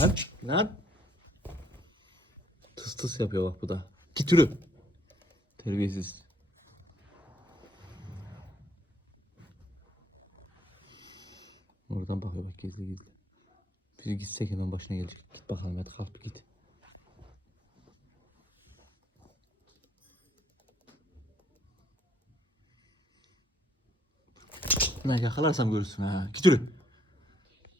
Lan. Lan. Tıs tıs yapıyor bak bu da. Git yürü. Terbiyesiz. Oradan bakıyor bak gizli gizli. Biz gitsek hemen başına gelecek. Git bakalım hadi kalk bir git. Lan yakalarsam görürsün ha. Git yürü.